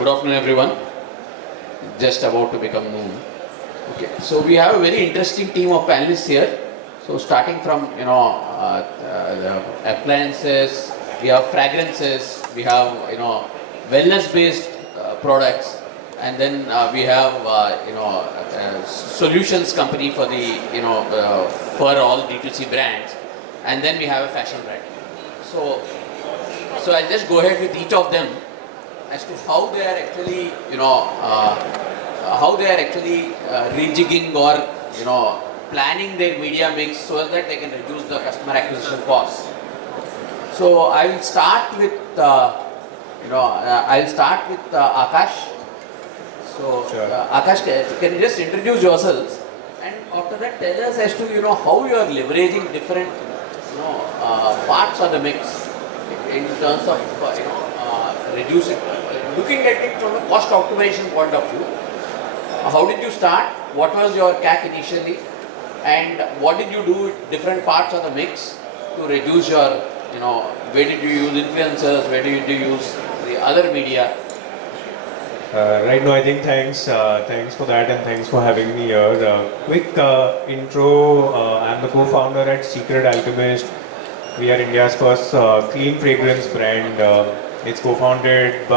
good afternoon everyone. Just about to become noon. Okay, so we have a very interesting team of panelists here. So starting from the appliances, we have fragrances, we have wellness-based products, and then we have solutions company for the for all D2C brands, and then we have a fashion brand. So I'll just go ahead with each of them as to how they are actually rejigging or planning their media mix so that they can reduce the customer acquisition costs. So I will start with Akash. So Sure. Akash, can you just introduce yourselves, and after that tell us as to how you are leveraging different parts of the mix in terms of reducing, looking at it from a cost optimization point of view. How did you start? What was your CAC initially? And what did you do with different parts of the mix to reduce your, where did you use influencers? Where did you use the other media? Right now, I think thanks for that, and thanks for having me here. Quick intro. I'm the co-founder at Secret Alchemist. We are India's first clean fragrance brand. It's co-founded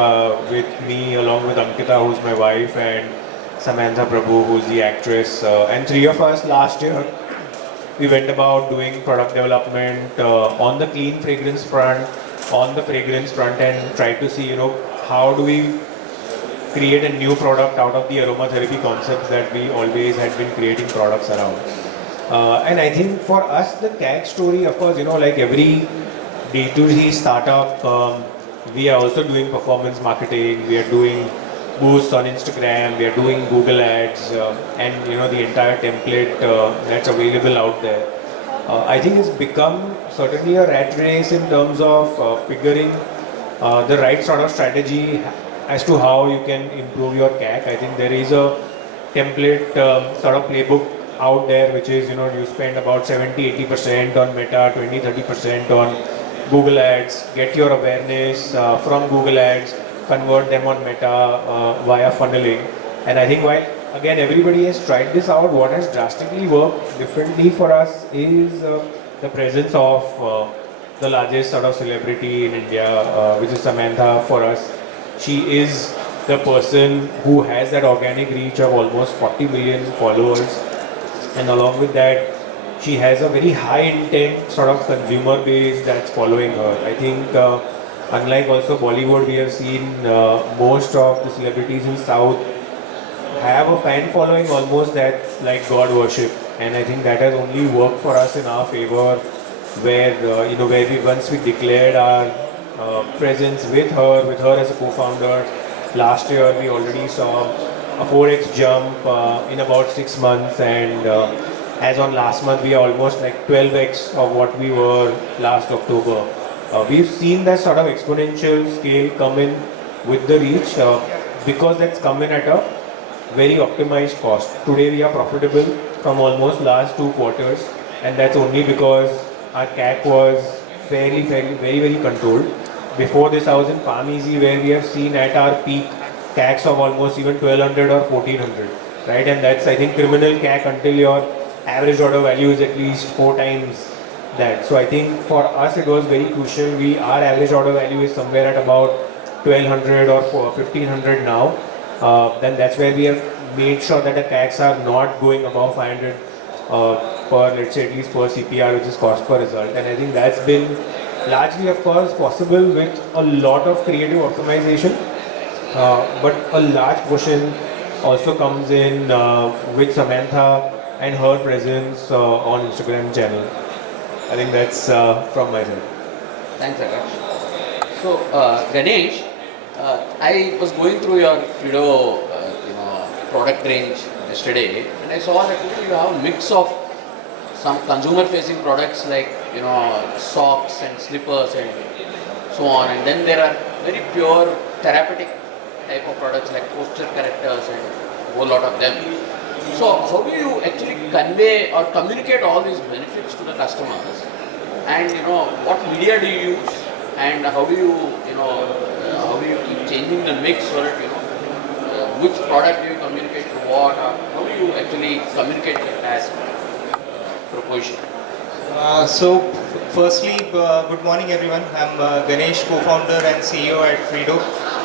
with me along with Ankita, who's my wife, and Samantha Prabhu, who's the actress. And three of us last year, we went about doing product development on the clean fragrance front, and tried to see, how do we create a new product out of the aromatherapy concepts that we always had been creating products around. And I think for us, the CAC story, of course, like every D2C startup, we are also doing performance marketing, we are doing boosts on Instagram, we are doing Google ads, and the entire template that's available out there. I think it's become certainly a rat race in terms of figuring the right sort of strategy as to how you can improve your CAC. I think there is a template sort of playbook out there, which is, you spend about 70-80% on Meta, 20-30% on Google ads, get your awareness from Google ads, convert them on Meta via funneling. And I think while, again, everybody has tried this out, what has drastically worked differently for us is the presence of the largest sort of celebrity in India, which is Samantha for us. She is the person who has that organic reach of almost 40 million followers, and along with that, she has a very high intent sort of consumer base that's following her. I think unlike also Bollywood, we have seen most of the celebrities in South have a fan following almost that's like God worship, and I think that has only worked for us in our favor, where where we once we declared our presence with her as a co-founder. Last year we already saw a 4x jump in about 6 months, and as on last month we are almost like 12x of what we were last October. We've seen that sort of exponential scale come in with the reach because that's come in at a very optimized cost. Today we are profitable from almost last 2 quarters, and that's only because our CAC was very controlled. Before this, I was in Palm Easy, where we have seen at our peak CACs of almost even 1200 or 1400, right? And that's, I think, criminal CAC until your average order value is at least 4 times that. So I think for us it was very crucial. Our average order value is somewhere at about 1200 or 1500 now. Then that's where we have made sure that the CACs are not going above 500 per, let's say, at least per CPR, which is cost per result. And I think that's been largely, of course, possible with a lot of creative optimization, but a large portion also comes in with Samantha and her presence on Instagram channel. I think that's from my side. Thanks, Akash. So, Ganesh, I was going through your Frido, product range yesterday, and I saw that you have a mix of some consumer-facing products like socks and slippers and so on, and then there are very pure therapeutic type of products like posture correctors and a whole lot of them. So how do you actually convey or communicate all these benefits to the customers, and what media do you use, and how do you How do you keep changing the mix so that, which product do you communicate to what? Or how do you actually communicate it as proposition? Firstly, good morning everyone. I'm Ganesh, co-founder and CEO at Frido.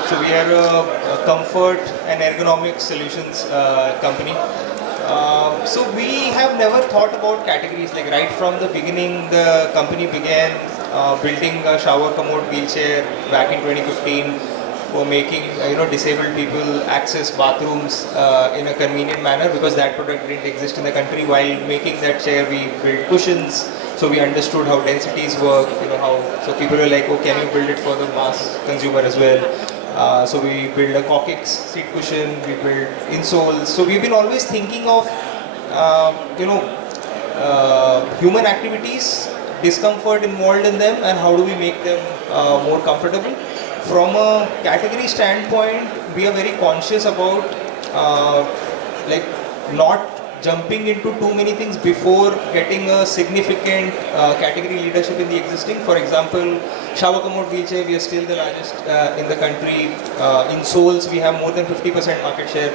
So we are a comfort and ergonomic solutions company. So we have never thought about categories. Like right from the beginning, the company began building a shower commode wheelchair back in 2015 for making disabled people access bathrooms in a convenient manner, because that product didn't exist in the country. While making that chair, we built cushions, so we understood how densities work. So people were like, oh, can you build it for the mass consumer as well? So we built a CAC seat cushion, we built insoles. So we've been always thinking of human activities, discomfort involved in them, and how do we make them more comfortable. From a category standpoint, we are very conscious about not jumping into too many things before getting a significant category leadership in the existing. For example, shower commode wheelchair, we are still the largest in the country. In soles, we have more than 50% market share.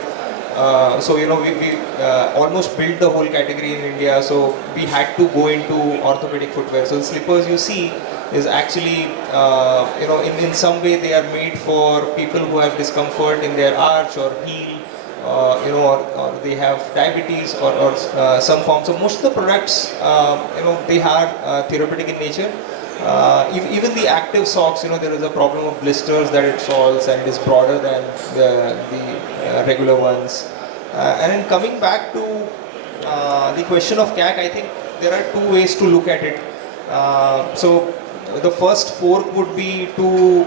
So we almost built the whole category in India. So we had to go into orthopedic footwear. So the slippers you see is actually, in some way they are made for people who have discomfort in their arch or heel, or they have diabetes or some form. So most of the products, they are therapeutic in nature. Even the active socks, there is a problem of blisters that it solves, and it is broader than the regular ones. And then coming back to the question of CAC, I think there are two ways to look at it. So the first fork would be to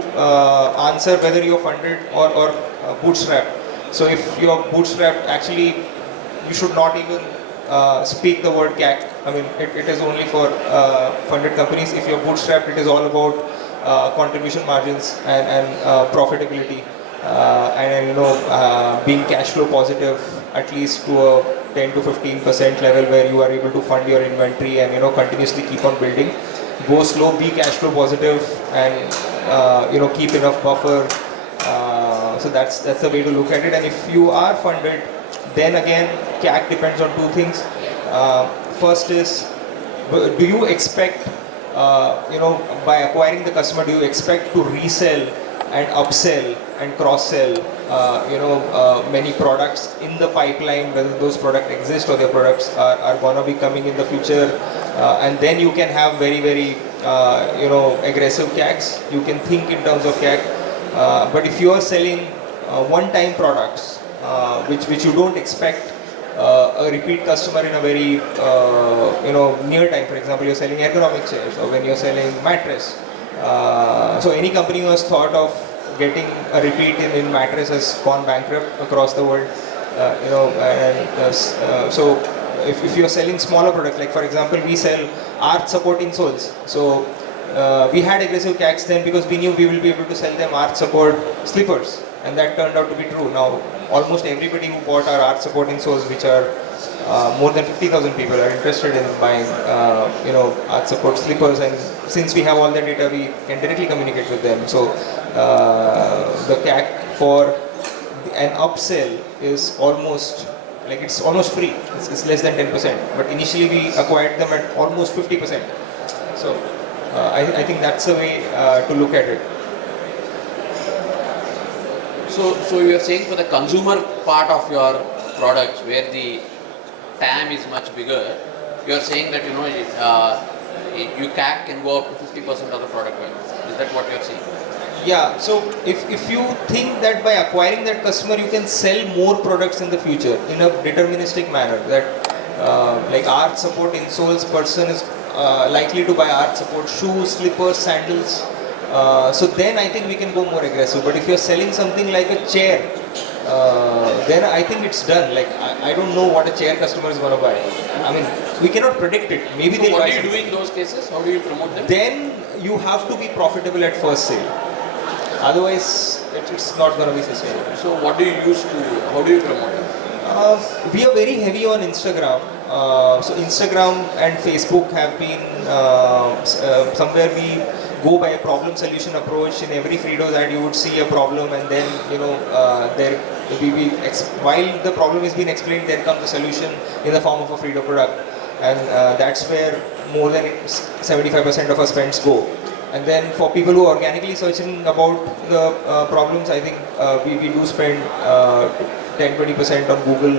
answer whether you're funded or bootstrapped. So if you're bootstrapped, actually you should not even speak the word CAC. I mean, it is only for funded companies. If you're bootstrapped, it is all about contribution margins and profitability, and being cash flow positive at least to a 10 to 15% level, where you are able to fund your inventory and continuously keep on building. Go slow, be cash flow positive, and keep enough buffer. So that's the way to look at it. And if you are funded, then again CAC depends on two things. First is, do you expect by acquiring the customer, do you expect to resell and upsell and cross-sell many products in the pipeline, whether those products exist or their products are gonna be coming in the future, and then you can have very, very aggressive CACs. You can think in terms of CAC, but if you are selling one-time products which you don't expect a repeat customer in a very near time. For example, you're selling ergonomic chairs, or when you're selling mattress. So any company who has thought of getting a repeat in mattress has gone bankrupt across the world. So if you're selling smaller products, like for example, we sell arch support insoles. So we had aggressive CACs then because we knew we will be able to sell them arch support slippers, and that turned out to be true. Now almost everybody who bought our arch support insoles, which are more than 50,000 people are interested in buying arch support slippers, and since we have all the data, we can directly communicate with them. So the CAC for an upsell is almost it's almost free. It's less than 10%, but initially we acquired them at almost 50%. So I think that's the way to look at it. So you are saying for the consumer part of your products, where the TAM is much bigger, you are saying that you CAC can go up to 50% of the product value. Is that what you are saying? Yeah, so if you think that by acquiring that customer you can sell more products in the future in a deterministic manner, that like arch support insoles person is likely to buy arch support shoes, slippers, sandals, so then I think we can go more aggressive. But if you're selling something like a chair, then I think it's done. Like I don't know what a chair customer is going to buy. I mean, we cannot predict it. Maybe so what do you do in those cases? How do you promote them? Then you have to be profitable at first sale. Otherwise, it's not going to be sustainable. So what do you use how do you promote it? We are very heavy on Instagram. So Instagram and Facebook have been somewhere we go by a problem solution approach. In every Frido's ad, you would see a problem, and then while the problem is being explained, there comes a solution in the form of a Frido product, and that's where more than 75% of our spends go. And then for people who are organically searching about the problems, I think we do spend 10-20% on Google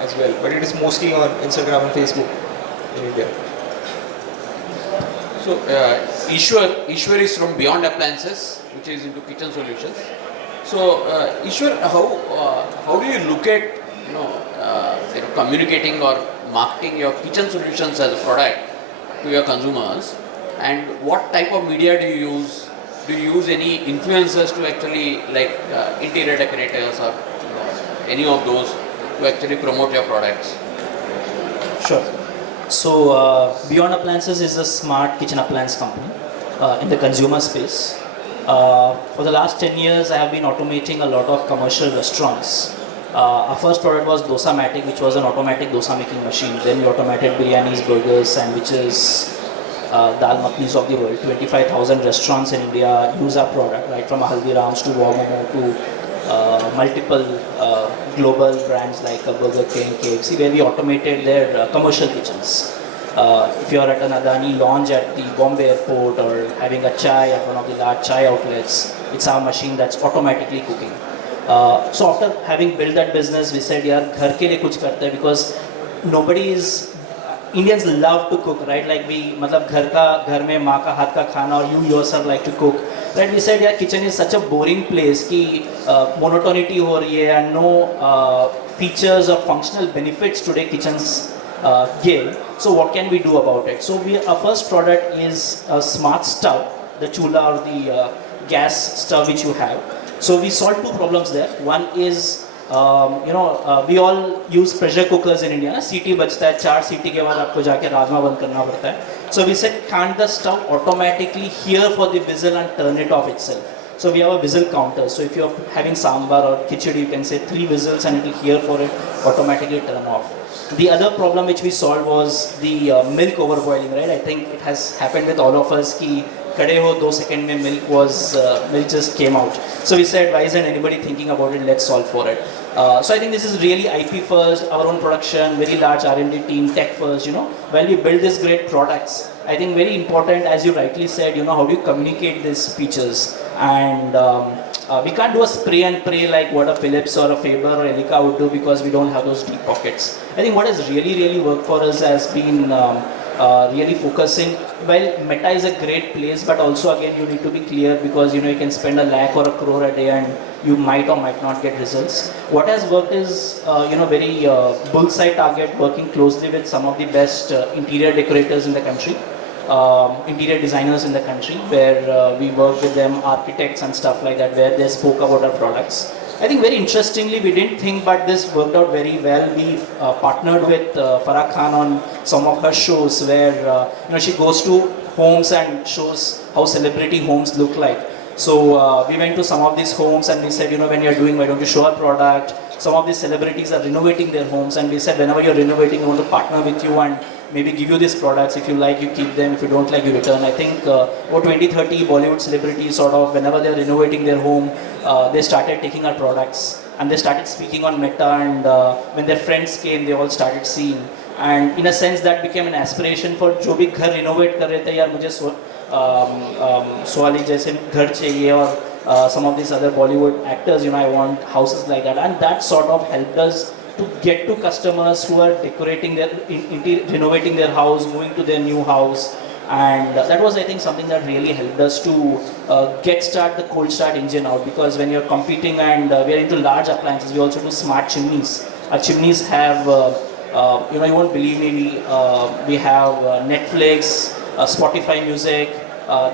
as well, but it is mostly on Instagram and Facebook in India. So, Eshwar is from Beyond Appliances, which is into kitchen solutions. So, Eshwar, how do you look at communicating or marketing your kitchen solutions as a product to your consumers? And what type of media do you use? Do you use any influencers to actually, like interior decorators or any of those, to actually promote your products? Sure. So Beyond Appliances is a smart kitchen appliance company in the consumer space. For the last 10 years, I have been automating a lot of commercial restaurants. Our first product was Dosa-matic, which was an automatic dosa making machine. Then we automated biryanis, burgers, sandwiches, dal makhnis of the world. 25,000 restaurants in India use our product, right from Haldiram's to Wamomo to multiple global brands like Burger King, KFC, where we automated their commercial kitchens. If you are at an Adani lounge at the Bombay airport or having a chai at one of the large chai outlets, it's our machine that's automatically cooking. So after having built that business, we said, yaar, ghar ke liye kuch karte hai, because Indians love to cook, right? Like ghar mein maa ka haath ka khana, or you yourself like to cook. Right, we said, yeah, kitchen is such a boring place कि monotonity हो रही है and no features or functional benefits today kitchens give. So what can we do about it? So our first product is a smart stove, the chula or the gas stove which you have. So we solved two problems there. One is we all use pressure cookers in India. सीटी बजता है, 4 सीटी के बाद आपको जाके राजमा बंद करना पड़ता है. So we said, can't the stove automatically hear for the whistle and turn it off itself? So we have a whistle counter. So if you're having sambar or khichdi, you can say 3 whistles and it will hear for it, automatically turn off. The other problem which we solved was the milk overboiling, right? I think it has happened with all of us ki kade ho 2 seconds mein milk just came out. So we said, why isn't anybody thinking about it? Let's solve for it. So I think this is really IP first, our own production, very large R&D team, tech first, While we build these great products, I think very important, as you rightly said, how do you communicate these features? And we can't do a spray and pray like what a Philips or a Faber or Elica would do, because we don't have those deep pockets. I think what has really worked for us has been really focusing. Well, Meta is a great place, but also again you need to be clear, because you can spend a lakh or a crore a day and you might or might not get results. What has worked is very bullseye target, working closely with some of the best interior decorators in the country, interior designers in the country, where we work with them, architects and stuff like that, where they spoke about our products. I think very interestingly, we didn't think, but this worked out very well. We partnered with Farah Khan on some of her shows, where she goes to homes and shows how celebrity homes look like. So we went to some of these homes and we said, when you're doing, why don't you show our product? Some of these celebrities are renovating their homes, and we said, whenever you're renovating, we want to partner with you and maybe give you these products. If you like, you keep them. If you don't like, you return. I think over 20-30 Bollywood celebrities, sort of, whenever they're renovating their home, they started taking our products and they started speaking on Meta, and when their friends came, they all started seeing. And in a sense, that became an aspiration for जो भी घर renovate कर रहे थे, यार मुझे Swally जैसे घर चाहिए, और some of these other Bollywood actors, I want houses like that. And that sort of helped us to get to customers who are decorating their, renovating their house, moving to their new house. And that was, I think, something that really helped us to the cold start engine out, because when you're competing and we are into large appliances, we also do smart chimneys. Our chimneys have, you won't believe me, we have Netflix, Spotify music.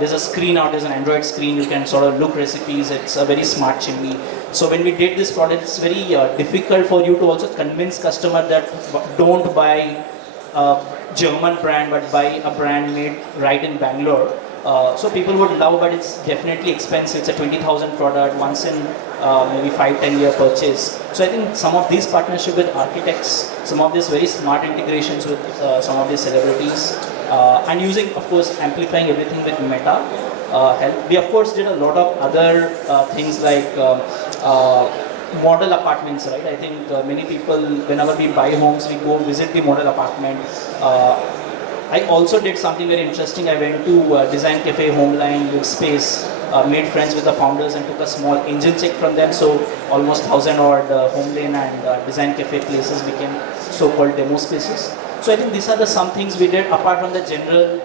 There's a screen out, there's an Android screen, you can sort of look recipes. It's a very smart chimney. So when we did this product, it's very difficult for you to also convince customer that don't buy a German brand, but buy a brand made right in Bangalore. So people would love, but it's definitely expensive. It's a 20,000 product, once in maybe 5-10 year purchase. So I think some of these partnerships with architects, some of these very smart integrations with some of these celebrities, and using, of course, amplifying everything with Meta, health. We of course did a lot of other things like model apartments, right? I think many people, whenever we buy homes, we go visit the model apartment. I also did something very interesting. I went to Design Cafe, Homeline, Live Space, made friends with the founders and took a small angel check from them. So almost 1,000 odd Homeline and Design Cafe places became so-called demo spaces. So I think these are the some things we did apart from the general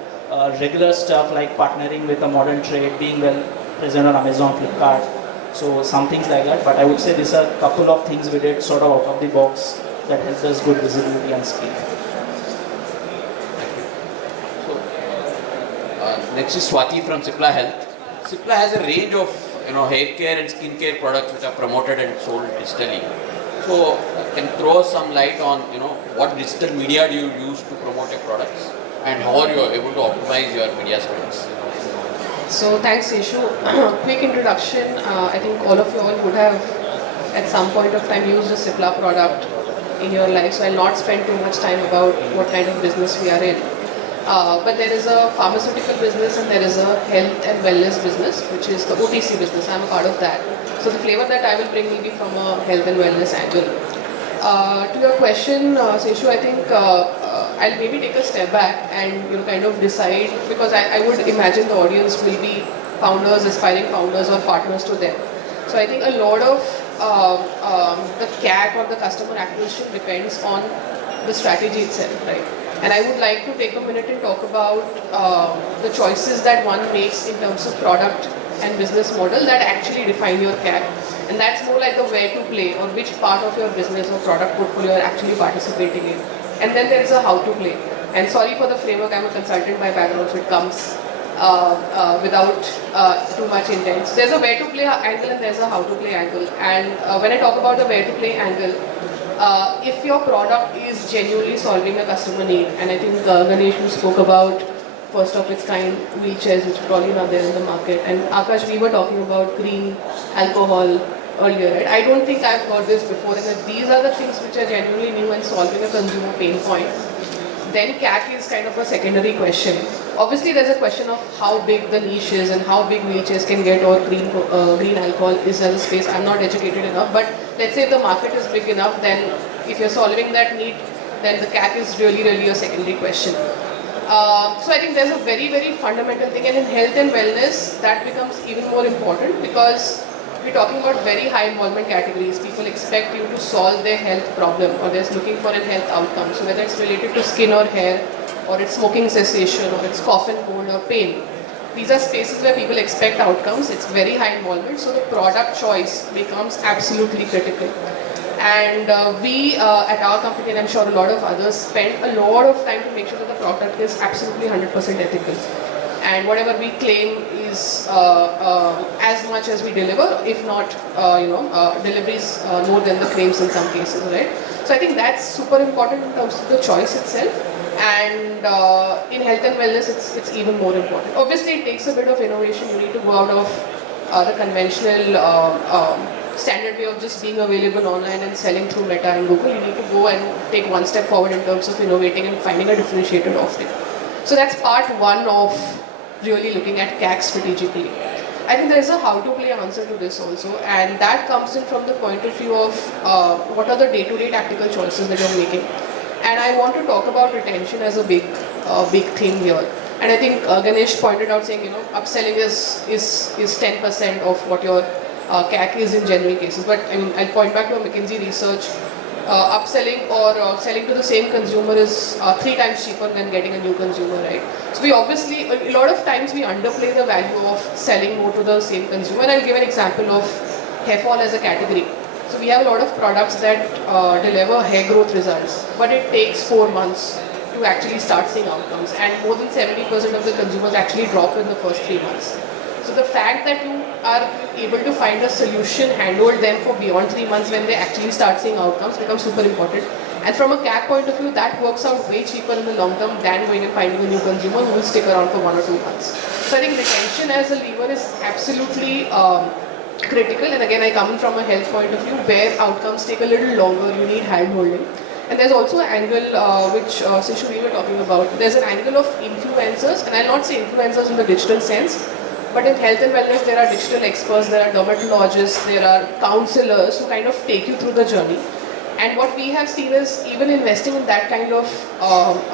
regular stuff like partnering with the modern trade, being well present on Amazon, Flipkart. So some things like that. But I would say these are a couple of things we did sort of out of the box that helped us good visibility and scale. Next is Swati from Cipla Health. Cipla has a range of hair care and skin care products which are promoted and sold digitally. So can throw some light on what digital media do you use to promote your products and how are you able to optimize your media spends? So thanks Yeshu. Quick introduction. I think all of you all would have at some point of time used a Cipla product in your life. So I'll not spend too much time about what kind of business we are in. But there is a pharmaceutical business and there is a health and wellness business, which is the OTC business. I'm a part of that. So the flavor that I will bring will be from a health and wellness angle. To your question, Seshu, I think I'll maybe take a step back and kind of decide, because I would imagine the audience will be founders, aspiring founders or partners to them. So I think a lot of the CAC or the customer acquisition depends on the strategy itself, right? And I would like to take a minute and talk about the choices that one makes in terms of product and business model that actually define your CAC. And that's more like the where to play or which part of your business or product portfolio you're actually participating in. And then there is a how to play. And sorry for the framework, I'm a consultant by background, so it comes without too much intent. So there's a where to play angle and there's a how to play angle. And when I talk about the where to play angle, if your product is genuinely solving a customer need, and I think Ganesh, you spoke about first of its kind wheelchairs, which are probably not there in the market, and Akash, we were talking about green alcohol earlier, right? I don't think I've heard this before, and if these are the things which are genuinely new and solving a consumer pain point, then CAC is kind of a secondary question. Obviously, there's a question of how big the niche is and how big wheelchairs can get, or green alcohol is as a space. I'm not educated enough, but let's say if the market is big enough, then if you're solving that need, then the CAC is really a secondary question. So I think there's a very fundamental thing, and in health and wellness, that becomes even more important because we're talking about very high involvement categories. People expect you to solve their health problem or they're looking for a health outcome. So whether it's related to skin or hair, or it's smoking cessation, or it's cough and cold or pain. These are spaces where people expect outcomes. It's very high involvement. So the product choice becomes absolutely critical. And we at our company, and I'm sure a lot of others, spend a lot of time to make sure that the product is absolutely 100% ethical. And whatever we claim is as much as we deliver, if not, deliveries more than the claims in some cases, right? So I think that's super important in terms of the choice itself. And in health and wellness, it's even more important. Obviously, it takes a bit of innovation. You need to go out of the conventional standard way of just being available online and selling through Meta and Google. You need to go and take one step forward in terms of innovating and finding a differentiated offering. So that's part one of really looking at CAC strategically. I think there is a how to play answer to this also, and that comes in from the point of view of what are the day-to-day tactical choices that you're making. And I want to talk about retention as a big theme here. And I think Ganesh pointed out saying, upselling is 10% of what your CAC is in general cases. But I mean, I'll point back to a McKinsey research. Upselling or selling to the same consumer is 3 times cheaper than getting a new consumer, right? So we obviously, a lot of times we underplay the value of selling more to the same consumer. And I'll give an example of hair fall as a category. So we have a lot of products that deliver hair growth results, but it takes 4 months to actually start seeing outcomes, and more than 70% of the consumers actually drop in the first 3 months. So the fact that you are able to find a solution, handhold them for beyond 3 months when they actually start seeing outcomes becomes super important. And from a CAC point of view, that works out way cheaper in the long term than going and finding a new consumer who will stick around for 1 or 2 months. So I think retention as a lever is absolutely critical. And again, I come from a health point of view where outcomes take a little longer, you need hand holding. And there's also an angle which Sishu we were talking about. There's an angle of influencers, and I'll not say influencers in the digital sense, But in health and wellness, there are digital experts, there are dermatologists, there are counselors who kind of take you through the journey. And what we have seen is even investing in that kind of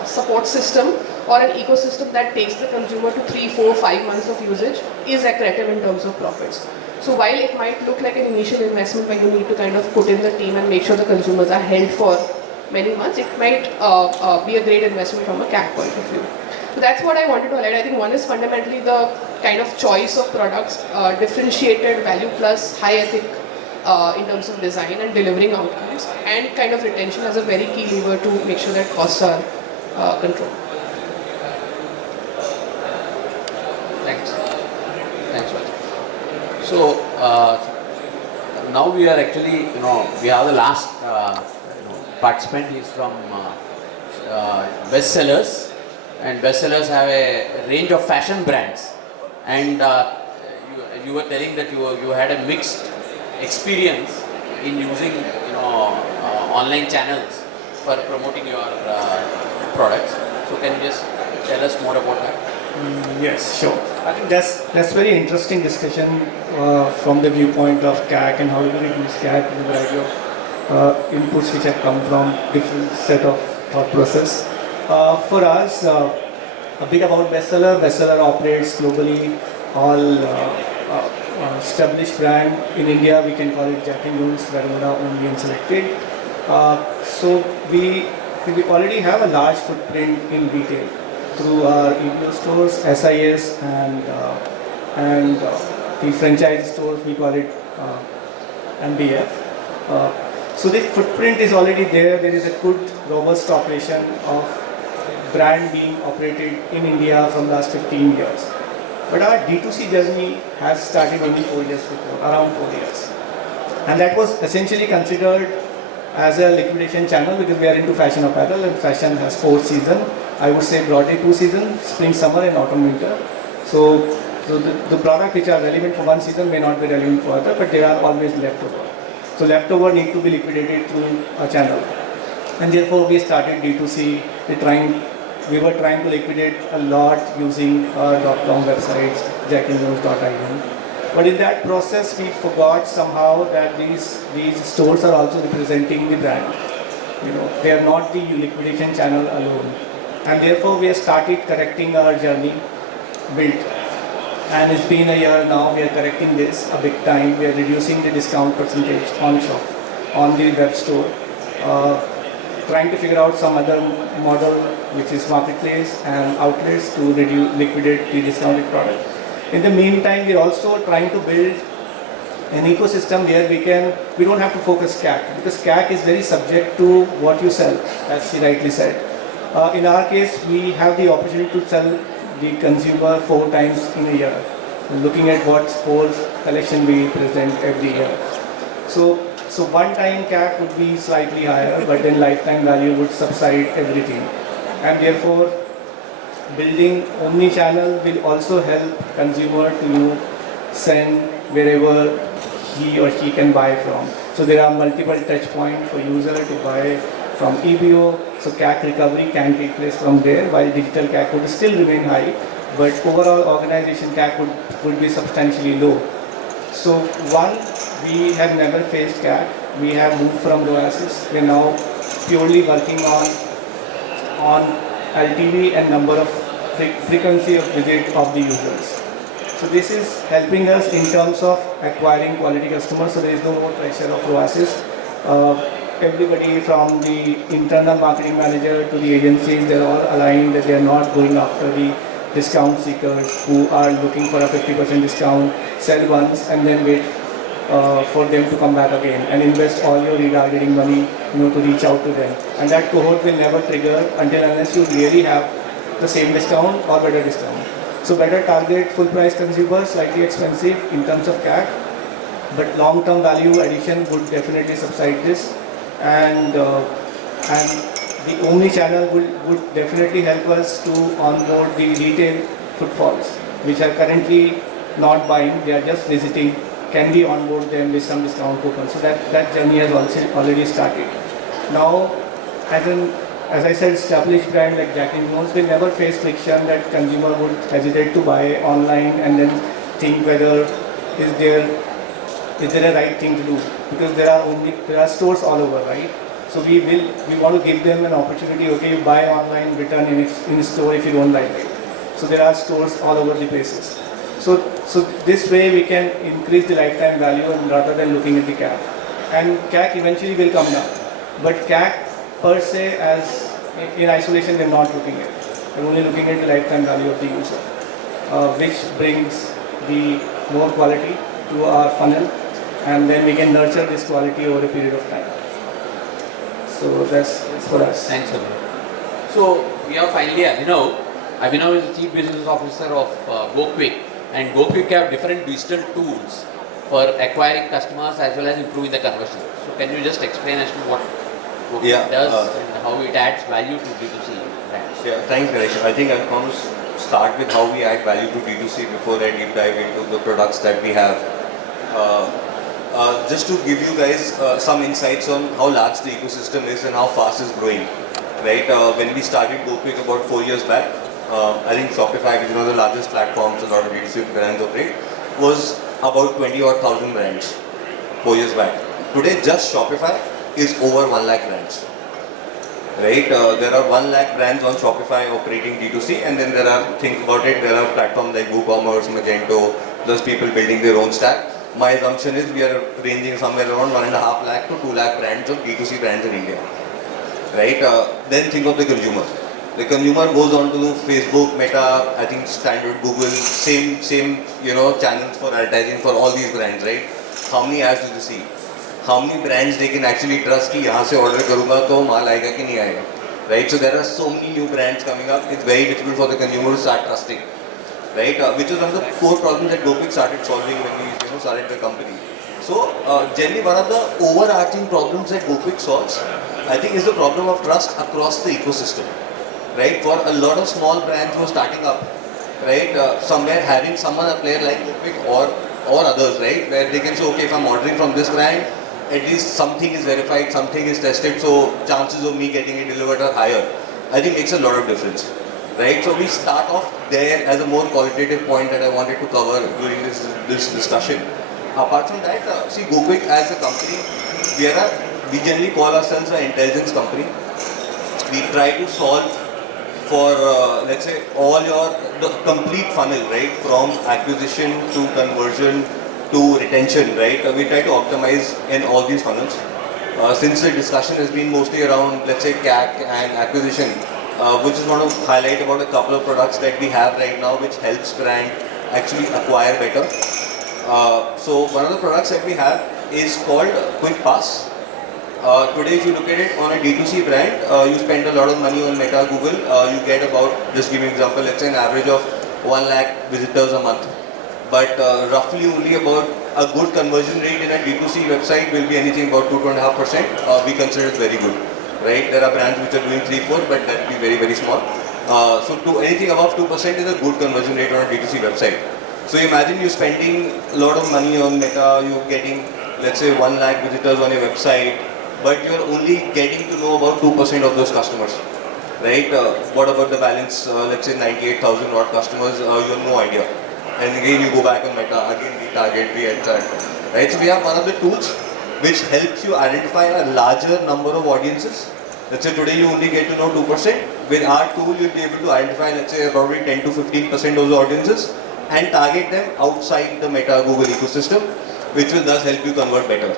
support system or an ecosystem that takes the consumer to 3, 4, 5 months of usage is accretive in terms of profits. So while it might look like an initial investment where you need to kind of put in the team and make sure the consumers are held for many months, it might be a great investment from a CAC point of view. So that's what I wanted to highlight. I think one is fundamentally the kind of choice of products, differentiated value plus high ethic in terms of design and delivering outcomes, and kind of retention as a very key lever to make sure that costs are controlled. Thanks. Thanks, Swati. So now we are actually, we have the last participant. He's from Bestsellers, and Bestsellers have a range of fashion brands. And you were telling that you had a mixed experience in using online channels for promoting your products. So can you just tell us more about that? Yes, sure. I think that's very interesting discussion from the viewpoint of CAC and how do we reduce CAC and the variety of inputs which have come from different set of thought process. For us, a bit about Bestseller. Bestseller operates globally. All established brand in India, we can call it Jack and Jones, Bermuda only and selected. So we already have a large footprint in retail through our EBO stores, SIS, and the franchise stores, we call it MBF. So the footprint is already there. There is a good, robust operation of brand being operated in India from last 15 years. But our D2C journey has started only 4 years before, around 4 years. And that was essentially considered as a liquidation channel because we are into fashion apparel and fashion has 4 seasons. I would say broadly 2 seasons, spring, summer and autumn, winter. So the product which are relevant for one season may not be relevant for other, but they are always leftover. So leftover need to be liquidated through a channel. And therefore we started D2C, we were trying to liquidate a lot using .com websites, jackandjones.in. But in that process, we forgot somehow that these stores are also representing the brand. They are not the liquidation channel alone. And therefore, we have started correcting our journey built. And it's been a year now, we are correcting this a big time. We are reducing the discount percentage on shop, on the web store. Trying to figure out some other model which is marketplace and outlets to liquidate the discounted product. In the meantime, we are also trying to build an ecosystem where we don't have to focus CAC because CAC is very subject to what you sell, as she rightly said. In our case, we have the opportunity to sell the consumer 4 times in a year, looking at what 4 collection we present every year. So one-time CAC would be slightly higher, but then lifetime value would subside everything. And therefore, building omni-channel will also help consumer to send wherever he or she can buy from. So there are multiple touch points for user to buy from EBO. So CAC recovery can take place from there, while digital CAC would still remain high, but overall organization CAC would be substantially low. So one, we have never faced CAC. We have moved from Oasis. We are now purely working on LTV and number of frequency of visit of the users. So this is helping us in terms of acquiring quality customers. So there is no more pressure of Oasis. Everybody from the internal marketing manager to the agencies, they're all aligned that they're not going after the discount seekers who are looking for a 50% discount, sell once and then wait for them to come back again and invest all your retargeting money to reach out to them. And that cohort will never trigger until unless you really have the same discount or better discount. So better target full price consumers, slightly expensive in terms of CAC, but long-term value addition would definitely subside this. And the omni-channel would definitely help us to onboard the retail footfalls, which are currently not buying, they are just visiting. Can we onboard them with some discount coupons? So that journey has also already started. Now, as I said, established brand like Jack and Jones will never face friction that consumer would hesitate to buy online and then think whether is there is there a right thing to do, because there are stores all over, right? So we want to give them an opportunity. Okay, you buy online, return in store if you don't like it. So there are stores all over the places. So this way we can increase the lifetime value, and rather than looking at the CAC. And CAC eventually will come down. But CAC per se, as in isolation, they're not looking at. They're only looking at the lifetime value of the user, which brings the more quality to our funnel, and then we can nurture this quality over a period of time. So that's for us. Thanks, Abhinav. So we have finally Abhinav. Abhinav is the Chief Business Officer of GoKwik, and GoKwik have different digital tools for acquiring customers as well as improving the conversion. So can you just explain as to what GoKwik does and how it adds value to B2C brands? Yeah, thanks Ganesh. I think I'm going to start with how we add value to B2C before I deep dive into the products that we have. Just to give you guys some insights on how large the ecosystem is and how fast it's growing. Right? When we started GoKwik about 4 years back, I think Shopify, which is one of the largest platforms a lot of B2C brands operate, was about 20,000 brands 4 years back. Today, just Shopify is over 1 lakh brands. Right? There are 1 lakh brands on Shopify operating D2C, and then there are, think about it, there are platforms like WooCommerce, Magento, those people building their own stack. My assumption is we are ranging somewhere around 1.5 lakh to 2 lakh brands of D2C brands in India. Right? Then think of the consumer. The consumer goes on to Facebook, Meta, I think standard Google, same channels for advertising for all these brands, right? How many ads do they see? How many brands they can actually trust कि यहाँ से order करूँगा तो माल आएगा कि नहीं आएगा, right? So there are so many new brands coming up. It's very difficult for the consumer to start trusting, right? Which is one of the core problems that GoKwik started solving when we started the company. So generally one of the overarching problems that GoKwik solves, I think, is the problem of trust across the ecosystem. Right, for a lot of small brands who are starting up, right, somewhere having a player like GoKwik or others, right, where they can say, okay, if I'm ordering from this brand, at least something is verified, something is tested, so chances of me getting it delivered are higher. I think makes a lot of difference, right? So we start off there as a more qualitative point that I wanted to cover during this discussion. Apart from that, see, GoKwik as a company, we generally call ourselves an intelligence company. We try to solve for, let's say, the complete funnel, right, from acquisition to conversion to retention, right? We try to optimize in all these funnels. Since the discussion has been mostly around, let's say, CAC and acquisition, we just want to highlight about a couple of products that we have right now which helps brand actually acquire better. So one of the products that we have is called Quick Pass. Today, if you look at it on a D2C brand, you spend a lot of money on Meta, Google, you get about, just give you an example, let's say an average of 1 lakh visitors a month. But roughly only about a good conversion rate in a D2C website will be anything about 2.5%. We consider it very good, right? There are brands which are doing 3-4, but that will be very, very small. So anything above 2% is a good conversion rate on a D2C website. So imagine you're spending a lot of money on Meta, you're getting, let's say, 1 lakh visitors on your website, but you're only getting to know about 2% of those customers, right? What about the balance, let's say 98,000 odd customers, you have no idea. And again you go back on Meta, again we target, we attract, right? So we have one of the tools which helps you identify a larger number of audiences. Let's say today you only get to know 2%. With our tool you'll be able to identify, let's say, probably 10 to 15% of those audiences and target them outside the Meta Google ecosystem, which will thus help you convert better.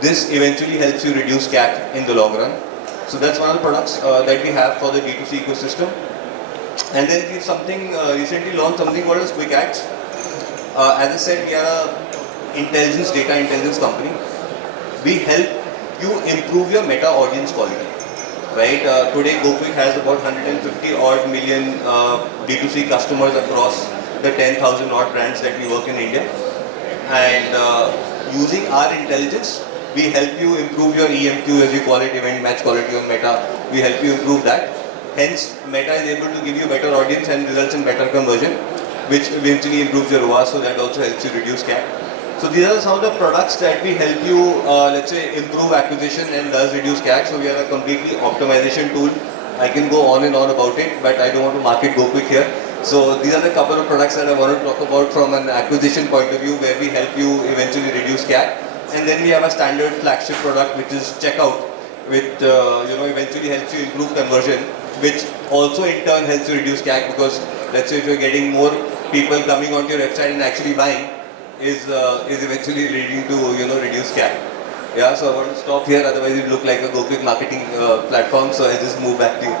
This eventually helps you reduce CAC in the long run. So that's one of the products that we have for the D2C ecosystem. And then we've recently launched something called as Quick Ads. As I said, we are a data intelligence company. We help you improve your meta audience quality. Right? Today GoKwik has about 150 odd million D2C customers across the 10,000 odd brands that we work in India. And using our intelligence, we help you improve your EMQ, as you call it, event match quality on Meta. We help you improve that. Hence, Meta is able to give you better audience and results in better conversion, which eventually improves your ROAS, so that also helps you reduce CAC. So these are some of the products that we help you, let's say, improve acquisition and thus reduce CAC. So we are a completely optimization tool. I can go on and on about it, but I don't want to market GoKwik here. So these are the couple of products that I want to talk about from an acquisition point of view, where we help you eventually reduce CAC. And then we have a standard flagship product, which is Checkout, which eventually helps you improve conversion, which also in turn helps you reduce CAC, because let's say if you're getting more people coming onto your website and actually buying, is eventually leading to reduce CAC. Yeah, so I want to stop here, otherwise it look like a GoKwik marketing platform. So I just move back to you.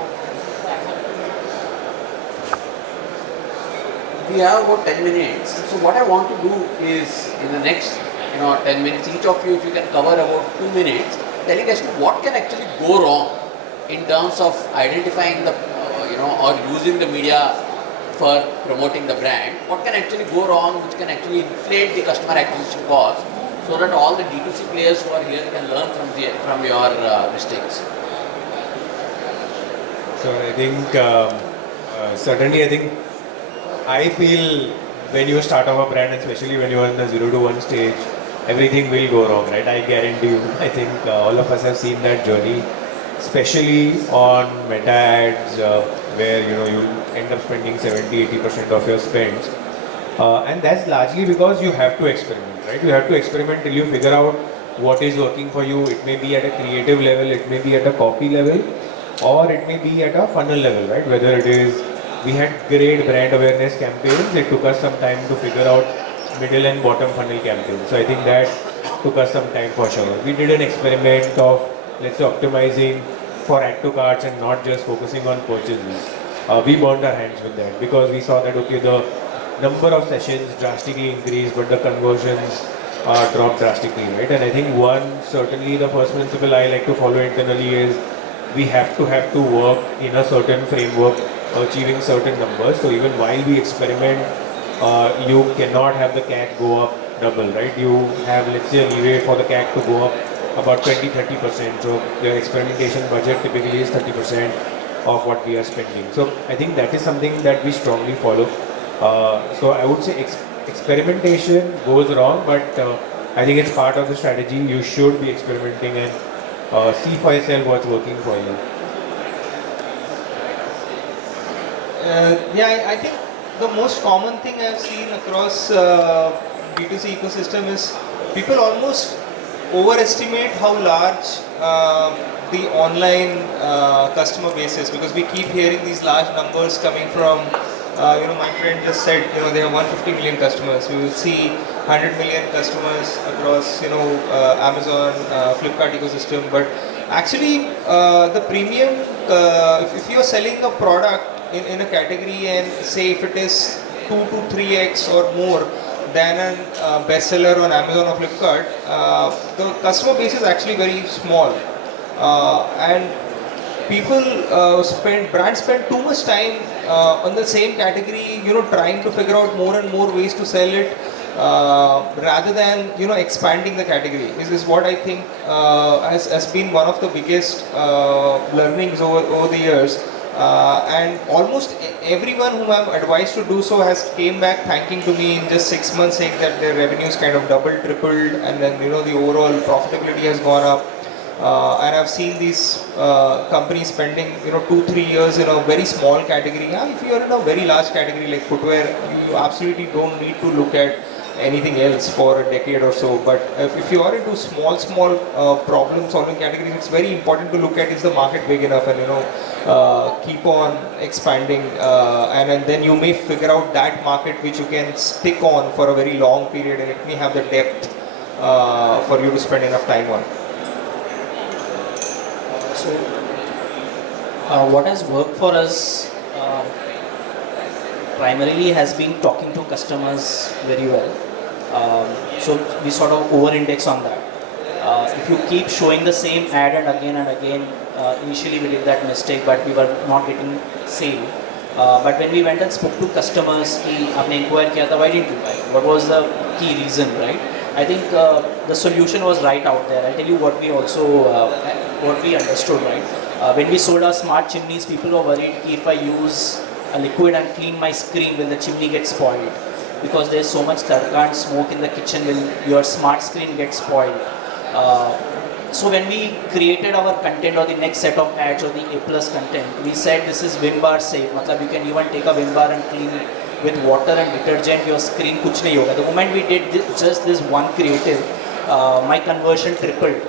We have about 10 minutes. So what I want to do is, in the next 10 minutes, each of you, if you can cover about 2 minutes, telling us what can actually go wrong in terms of identifying the, or using the media for promoting the brand. What can actually go wrong, which can actually inflate the customer acquisition cost, so that all the D2C players who are here can learn from your mistakes. So I think, certainly I feel when you start off a brand, especially when you are in the 0 to 1 stage, everything will go wrong, right? I guarantee you. I think all of us have seen that journey, especially on meta ads, where you end up spending 70-80% of your spends, and that's largely because you have to experiment, right? You have to experiment till you figure out what is working for you. It may be at a creative level, it may be at a copy level, or it may be at a funnel level, right? Whether it is, we had great brand awareness campaigns, it took us some time to figure out middle and bottom funnel campaigns. So I think that took us some time for sure. We did an experiment of, let's say, optimizing for add to carts and not just focusing on purchases. We burned our hands with that because we saw that, okay, the number of sessions drastically increased, but the conversions dropped drastically, right? And I think certainly the first principle I like to follow internally is we have to work in a certain framework, achieving certain numbers. So even while we experiment, you cannot have the CAC go up double, right? You have, let's say, a leeway for the CAC to go up about 20-30%. So your experimentation budget typically is 30% of what we are spending. So I think that is something that we strongly follow. So I would say experimentation goes wrong, but I think it's part of the strategy. You should be experimenting and see for yourself what's working for you. I think the most common thing I've seen across B2C ecosystem is people almost overestimate how large the online customer base is, because we keep hearing these large numbers coming from, my friend just said, they have 150 million customers. We will see 100 million customers across, Amazon, Flipkart ecosystem. But actually, the premium, if you are selling a product in a category and say if it is 2 to 3x or more than a bestseller on Amazon or Flipkart, the customer base is actually very small, and people brands spend too much time on the same category, trying to figure out more and more ways to sell it, rather than expanding the category. This is what I think has been one of the biggest learnings over the years. And almost everyone whom I've advised to do so has came back thanking to me in just 6 months, saying that their revenues kind of doubled, tripled, and then the overall profitability has gone up. And I've seen these companies spending 2-3 years in a very small category. If you are in a very large category like footwear, you absolutely don't need to look at anything else for a decade or so. But if you are into small problem solving categories, it's very important to look at, is the market big enough, and keep on expanding, and then you may figure out that market which you can stick on for a very long period, and it may have the depth for you to spend enough time on. So what has worked for us primarily has been talking to customers very well. So we sort of over-index on that. If you keep showing the same ad and again, initially we did that mistake, but we were not getting sale. But when we went and spoke to customers, कि आपने inquire किया था, why didn't you buy? What was the key reason, right? I think the solution was right out there. I'll tell you what we also what we understood, right? When we sold our smart chimneys, people were worried कि if I use a liquid and clean my screen, will the chimney get spoiled? Because there's so much tadka and smoke in the kitchen, will your smart screen get spoiled? So when we created our content or the next set of ads or the A plus content, we said this is Vim bar safe. मतलब you can even take a Vim bar and clean with water and detergent, your screen कुछ नहीं होगा. The moment we did just this one creative, my conversion tripled.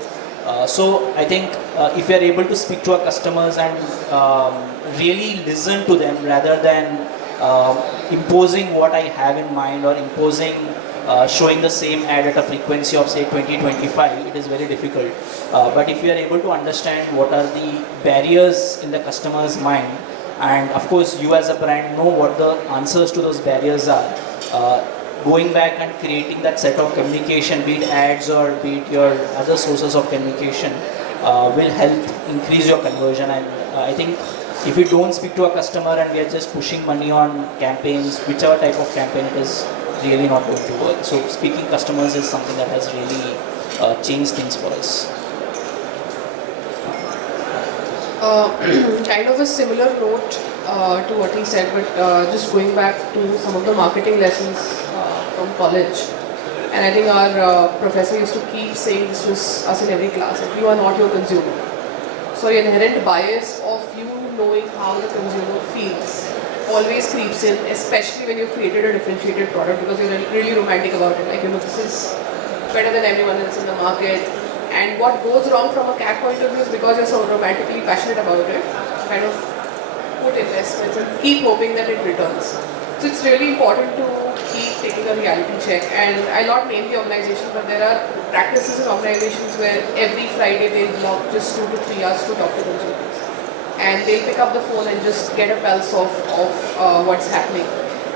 So I think if you are able to speak to our customers and really listen to them rather than imposing what I have in mind or imposing showing the same ad at a frequency of say 20-25, it is very difficult. But if you are able to understand what are the barriers in the customer's mind, and of course you as a brand know what the answers to those barriers are, going back and creating that set of communication, be it ads or be it your other sources of communication, will help increase your conversion. And I think if we don't speak to a customer and we are just pushing money on campaigns, whichever type of campaign it is, really not going to work. So speaking customers is something that has really changed things for us. Kind of a similar note to what he said, but just going back to some of the marketing lessons from college. And I think our professor used to keep saying this to us in every class, that you are not your consumer. So your inherent bias of you knowing how the consumer feels always creeps in, especially when you've created a differentiated product, because you're really romantic about it. Like, this is better than everyone else in the market. And what goes wrong from a CAC point of view is because you're so romantically passionate about it, kind of put investments and keep hoping that it returns. So it's really important to keep taking a reality check. And I'll not name the organization, but there are practices in organizations where every Friday they'll block just 2 to 3 hours to talk to consumers. And they'll pick up the phone and just get a pulse of what's happening.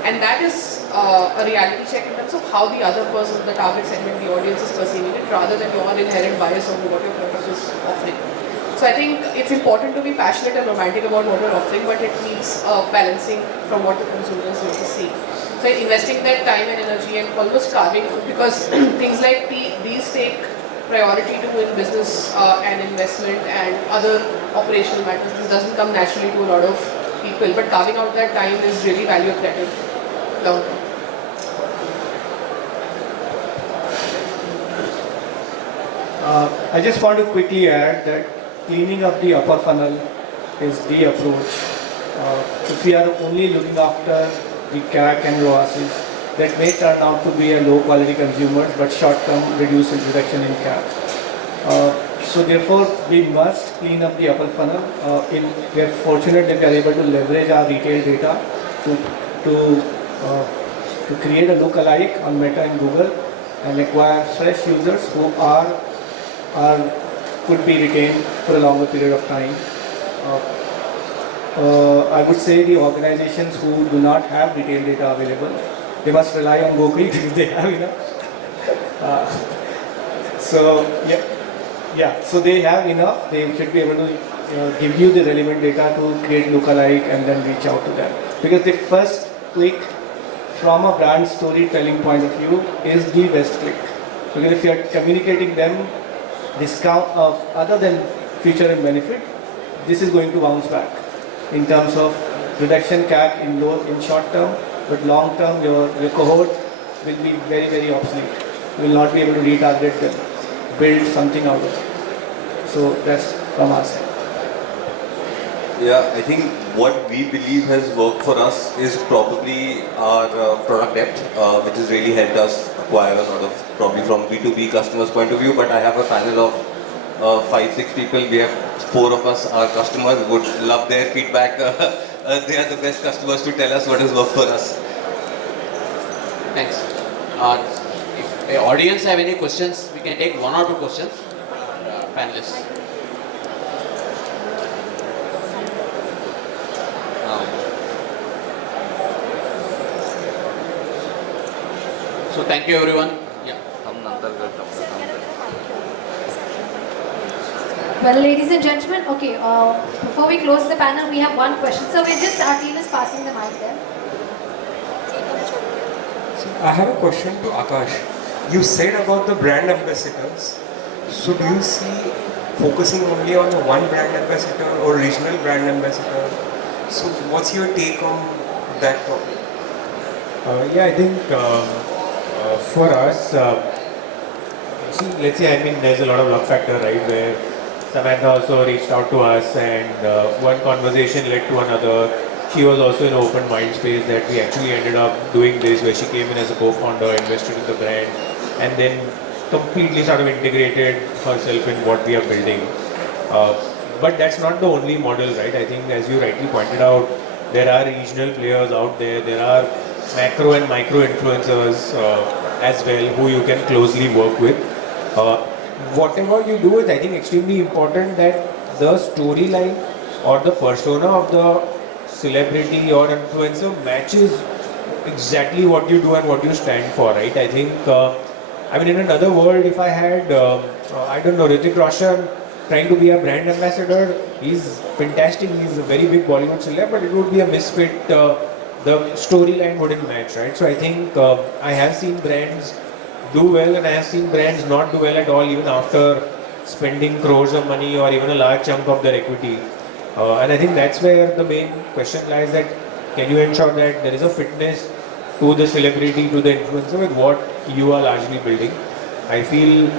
And that is a reality check in terms of how the other person, the target segment, the audience is perceiving it, rather than your inherent bias of what your product is offering. So I think it's important to be passionate and romantic about what you're offering, but it needs balancing from what the consumers want to see. So investing that time and energy and almost carving, because things like these take priority to in business and investment and other operational matters. This doesn't come naturally to a lot of people, but carving out that time is really value accretive long term. I just want to quickly add that cleaning up the upper funnel is the approach. If we are only looking after the CAC and ROASes, that may turn out to be a low quality consumers but short term reduced reduction in CAC. So therefore we must clean up the upper funnel. We are fortunate that we are able to leverage our retail data to create a look-alike on Meta and Google and acquire fresh users who could be retained for a longer period of time. I would say the organizations who do not have retail data available, they must rely on GoKwik if they have enough. So they have enough. They should be able to give you the relevant data to create lookalike and then reach out to them. Because the first click from a brand storytelling point of view is the best click. Because if you are communicating them discount other than feature and benefit, this is going to bounce back in terms of reduction CAC in short term, but long term your cohort will be very, very obsolete. You will not be able to retarget them, build something out of it. So that's from our side. Yeah, I think what we believe has worked for us is probably our product depth, which has really helped us acquire a lot of, probably from B2B customers' point of view. But I have a panel of 5-6 people. We have 4 of us, our customers, would love their feedback. They are the best customers to tell us what has worked for us. Thanks. If the audience have any questions, we can take 1 or 2 questions. Panelists. So thank you everyone. Yeah. Well, ladies and gentlemen, okay, before we close the panel, we have one question. So our team is passing the mic there. So I have a question to Akash. You said about the brand ambassadors. So do you see focusing only on one brand ambassador or regional brand ambassador? So what's your take on that topic? I think for us, see, let's say, I mean, there's a lot of luck factor, right, where Samantha also reached out to us and one conversation led to another. She was also in an open mind space that we actually ended up doing this, where she came in as a co-founder, invested in the brand, and then completely sort of integrated herself in what we are building. But that's not the only model, right? I think, as you rightly pointed out, there are regional players out there. There are macro and micro influencers as well who you can closely work with. Whatever you do is, I think, extremely important that the storyline or the persona of the celebrity or influencer matches exactly what you do and what you stand for, right? I think, I mean, in another world, if I had, I don't know, Hrithik Roshan trying to be a brand ambassador, he's fantastic, he's a very big Bollywood celeb, but it would be a misfit, the storyline wouldn't match, right? So I think I have seen brands do well and I have seen brands not do well at all even after spending crores of money or even a large chunk of their equity. And I think that's where the main question lies, that can you ensure that there is a fitness to the celebrity, to the influencer with what you are largely building. I feel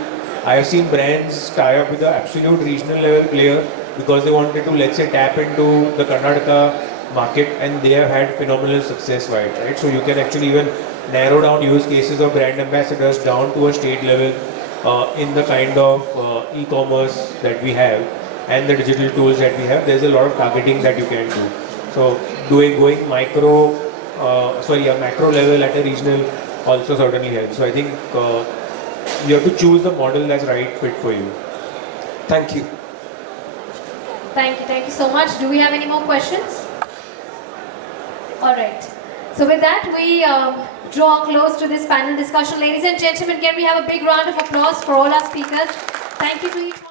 I have seen brands tie up with the absolute regional level player because they wanted to, let's say, tap into the Karnataka market, and they have had phenomenal success by it, right? So you can actually even narrow down use cases of brand ambassadors down to a state level in the kind of e-commerce that we have and the digital tools that we have. There's a lot of targeting that you can do. So going a macro level at a regional also certainly helps. So I think you have to choose the model that's right fit for you. Thank you. Thank you so much. Do we have any more questions? All right. So with that, we draw close to this panel discussion. Ladies and gentlemen, can we have a big round of applause for all our speakers? Thank you to each